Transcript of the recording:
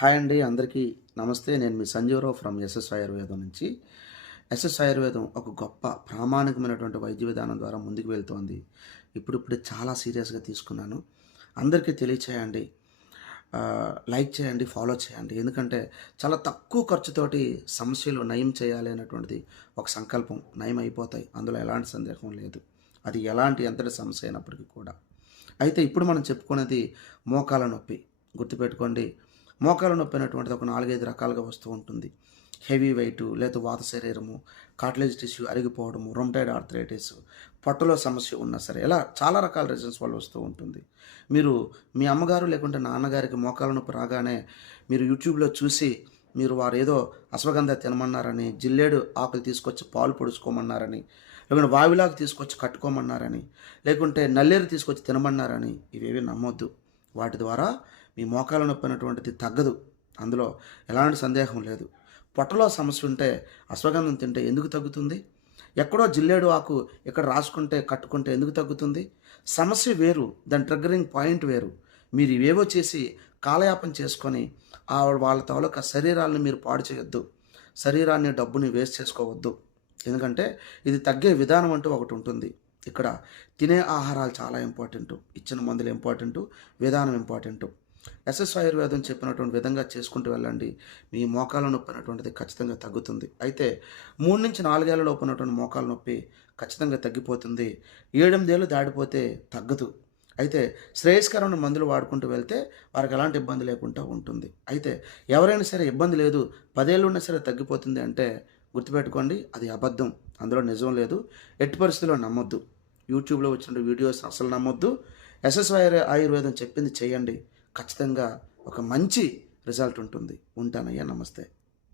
Hi అండి, అందరికీ నమస్తే. నేను మీ సంజీవరావు ఫ్రమ్ ఎస్ఎస్ ఆయుర్వేదం నుంచి. ఎస్ఎస్ ఆయుర్వేదం ఒక గొప్ప ప్రామాణికమైనటువంటి వైద్య విధానం ద్వారా ముందుకు వెళ్తోంది. ఇప్పుడిప్పుడే చాలా సీరియస్గా తీసుకున్నాను. అందరికీ తెలియచేయండి, లైక్ చేయండి, ఫాలో చేయండి. ఎందుకంటే చాలా తక్కువ ఖర్చుతోటి సమస్యలు నయం చేయాలి అనేటువంటిది ఒక సంకల్పం. నయం అయిపోతాయి, అందులో ఎలాంటి సందేహం లేదు. అది ఎలాంటి ఎంతటి సమస్య అయినప్పటికీ కూడా. అయితే ఇప్పుడు మనం చెప్పుకునేది మోకాల నొప్పి. గుర్తుపెట్టుకోండి, మోకాల నొప్పి అనేటువంటిది ఒక 4, 5 రకాలుగా వస్తూ ఉంటుంది. హెవీ వెయిటు, లేదా వాత శరీరము, కార్టిలేజ్ టిష్యూ అరిగిపోవడము, రొమటైడ్ ఆర్థరైటిస్, పొట్టలో సమస్య ఉన్నా సరే, ఇలా చాలా రకాల రీజన్స్ వల్ల వస్తూ ఉంటుంది. మీరు మీ అమ్మగారు లేకుంటే నాన్నగారికి మోకాల నొప్పి రాగానే మీరు యూట్యూబ్లో చూసి వారు ఏదో అశ్వగంధ తినమన్నారని, జిల్లేడు ఆకులు తీసుకొచ్చి పాలు పొడుచుకోమన్నారని, లేకుంటే వావిలాకు తీసుకొచ్చి కట్టుకోమన్నారని, లేకుంటే నల్లేరు తీసుకొచ్చి తినమన్నారని ఇవేవి నమ్మొద్దు. వాటి ద్వారా మీ మోకాల నొప్పి అనేటువంటిది తగ్గదు. అందులో ఎలాంటి సందేహం లేదు. పొట్టలో సమస్య ఉంటే అశ్వగంధం తింటే ఎందుకు తగ్గుతుంది? ఎక్కడో జిల్లేడు ఆకు ఇక్కడ రాసుకుంటే కట్టుకుంటే ఎందుకు తగ్గుతుంది? సమస్య వేరు, దాని ట్రిగ్గరింగ్ పాయింట్ వేరు. మీరు ఇవేవో చేసి కాలయాపన చేసుకొని వాళ్ళ తాలూకా శరీరాలను మీరు పాడు చేయొద్దు. శరీరాన్ని, డబ్బుని వేస్ట్ చేసుకోవద్దు. ఎందుకంటే ఇది తగ్గే విధానం అంటూ ఒకటి ఉంటుంది. ఇక్కడ తినే ఆహారాలు చాలా ఇంపార్టెంటు, ఇచ్చిన మందులు ఇంపార్టెంటు, విధానం ఇంపార్టెంటు. ఎస్ఎస్ ఆయుర్వేదం చెప్పినటువంటి విధంగా చేసుకుంటూ వెళ్ళండి. మీ మోకాల నొప్పి అనేటువంటిది ఖచ్చితంగా తగ్గుతుంది. అయితే 3-4 ఏళ్ల లోపు ఉన్నటువంటి మోకాల నొప్పి ఖచ్చితంగా తగ్గిపోతుంది. 7-8 ఏళ్ళు దాటిపోతే తగ్గదు. అయితే శ్రేయస్కరమైన మందులు వాడుకుంటూ వెళ్తే వారికి ఎలాంటి ఇబ్బంది లేకుండా ఉంటుంది. అయితే ఎవరైనా సరే ఇబ్బంది లేదు, 10 ఏళ్ళు ఉన్నా సరే తగ్గిపోతుంది అంటే గుర్తుపెట్టుకోండి, అది అబద్ధం. అందులో నిజం లేదు. ఎట్టి పరిస్థితుల్లో నమ్మొద్దు. యూట్యూబ్లో వచ్చిన వీడియోస్ అసలు నమ్మొద్దు. ఎస్ఎస్ ఆయుర్వేదం చెప్పింది చేయండి. ఖచ్చితంగా ఒక మంచి రిజల్ట్ ఉంటుంది. ఉంటానయ్యా, నమస్తే.